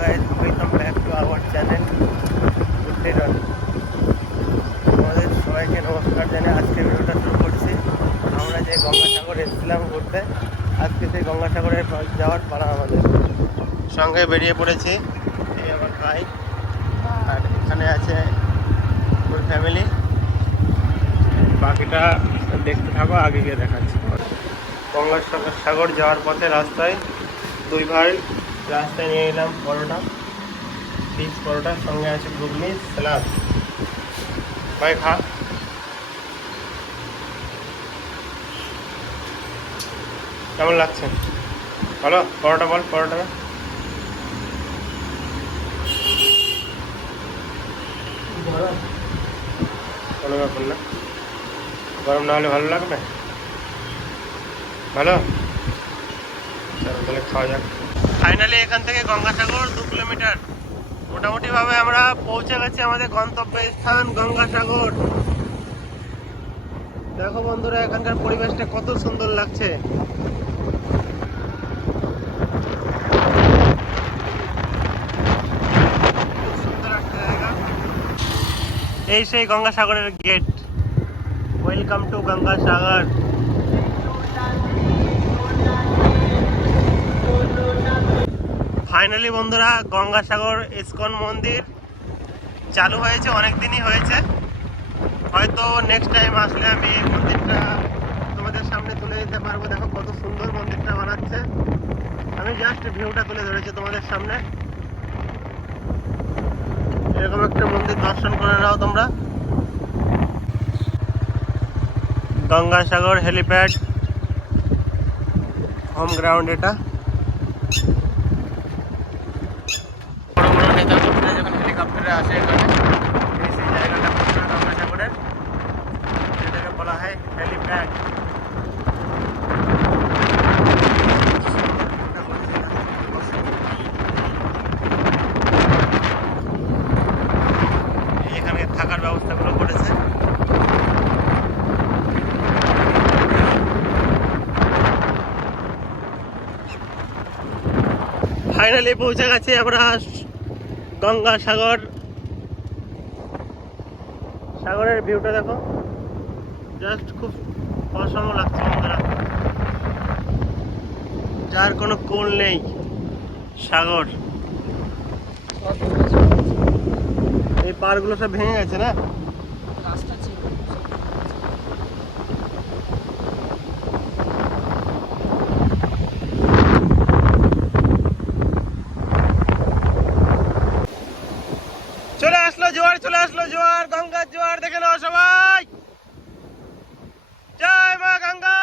guys, welcome back to our channel Good Run. আমাদের সবাইকে নমস্কার জানিয়ে আজকে ভিডিওটা শুরু করছি। আমরা যে গঙ্গাসাগর এসেছিলাম ঘুরতে, আজকে সেই গঙ্গাসাগরে যাওয়ার পালা আমাদের। সঙ্গে বেরিয়ে পড়েছি এই আমার ভাই, আর এখানে আছে ফুল ফ্যামিলি। বাকিটা দেখতে থাকো, আগে গিয়ে দেখাচ্ছি। গঙ্গাসাগর যাওয়ার পথে রাস্তায় দুই ভাই রাস্তায় নিয়ে এলাম পরোটা, পিস পরোটার সঙ্গে আছে ঘুগনি স্যালাড। ভাই খা। কেমন লাগছে বলো? পরোটা বল, পরোটা কোনো ব্যাপার না, গরম না হলে ভালো লাগবে। ভালো, চলো তাহলে খাওয়া যাক। ফাইনালি এখান থেকে গঙ্গাসাগর 2 কিলোমিটার মোটামুটিভাবে আমরা পৌঁছে গেছি আমাদের গন্তব্য স্থান গঙ্গাসাগর। দেখো বন্ধুরা, এখানকার পরিবেশটা কত সুন্দর লাগছে। সুন্দর একটা জায়গা। এই সেই গঙ্গাসাগরের গেট। Welcome to Gangasagar. ফাইনালি বন্ধুরা, গঙ্গাসাগর ইসকন মন্দির চালু হয়েছে, অনেক দিনই হয়েছে। হয়তো নেক্সট টাইম আসলে আমি এই মন্দিরটা তোমাদের সামনে তুলে দিতে পারবো। দেখো কত সুন্দর মন্দিরটা বানাচ্ছে। আমি জাস্ট ভিউটা তুলে ধরেছি তোমাদের সামনে। এরকম একটা মন্দির দর্শন করে নাও তোমরা। গঙ্গাসাগর হেলিপ্যাড, হোম গ্রাউন্ড এটা। বড় বড় নেতা কর্মীরা যখন হেলিকপ্টারে আসে এখানে, সেই জায়গাটা গঙ্গাসাগরের, এটাকে বলা হয় হেলিপ্যাড। এখানে থাকার ব্যবস্থাগুলো করেছে। ফাইনালি পৌঁছে গেছি আমরা গঙ্গাসাগর। সাগরের ভিউটা দেখো, জাস্ট খুব অসম লাগছে বন্ধুরা। যার কোনো কোল নেই সাগর। এই পাড়গুলো সব ভেঙে গেছে না? চলে আসলো জোয়ার, চলে আসলো জোয়ার, গঙ্গার জোয়ার। দেখে নাও সবাই, জয় মা গঙ্গা।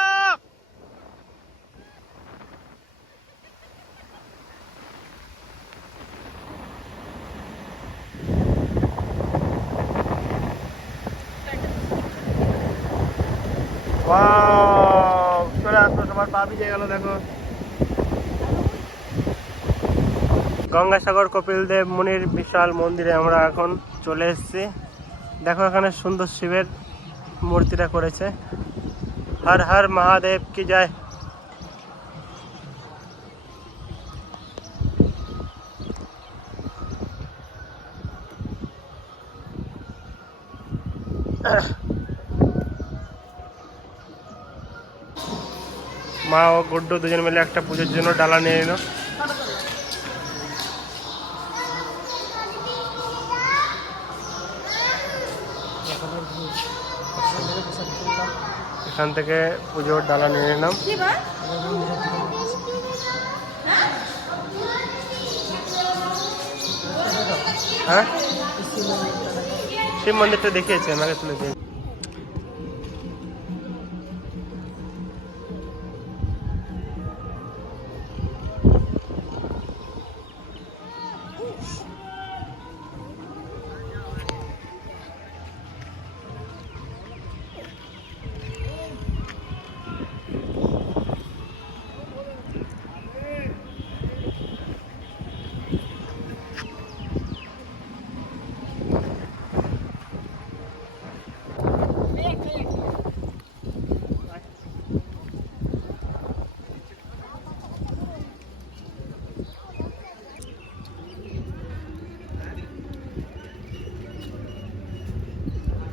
ওয়াও, চলে আসলো, সবার পা ভিজে গেল। দেখো গঙ্গাসাগর কপিল দেব মুনির বিশাল মন্দিরে আমরা এখন চলে এসেছি। দেখো এখানে সুন্দর শিবের মূর্তিটা করেছে। হর হর মহাদেব কি জয়। মা ও গুড্ডু দুজন মিলে একটা পুজোর জন্য ডালা নিয়ে এলো। এখান থেকে পুজোর ডালা নিয়ে নিলাম। হ্যাঁ, শিব মন্দিরটা দেখিয়েছি আমাকে, তুলে দিয়ে।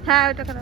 হ্যাঁ ওইটা কেন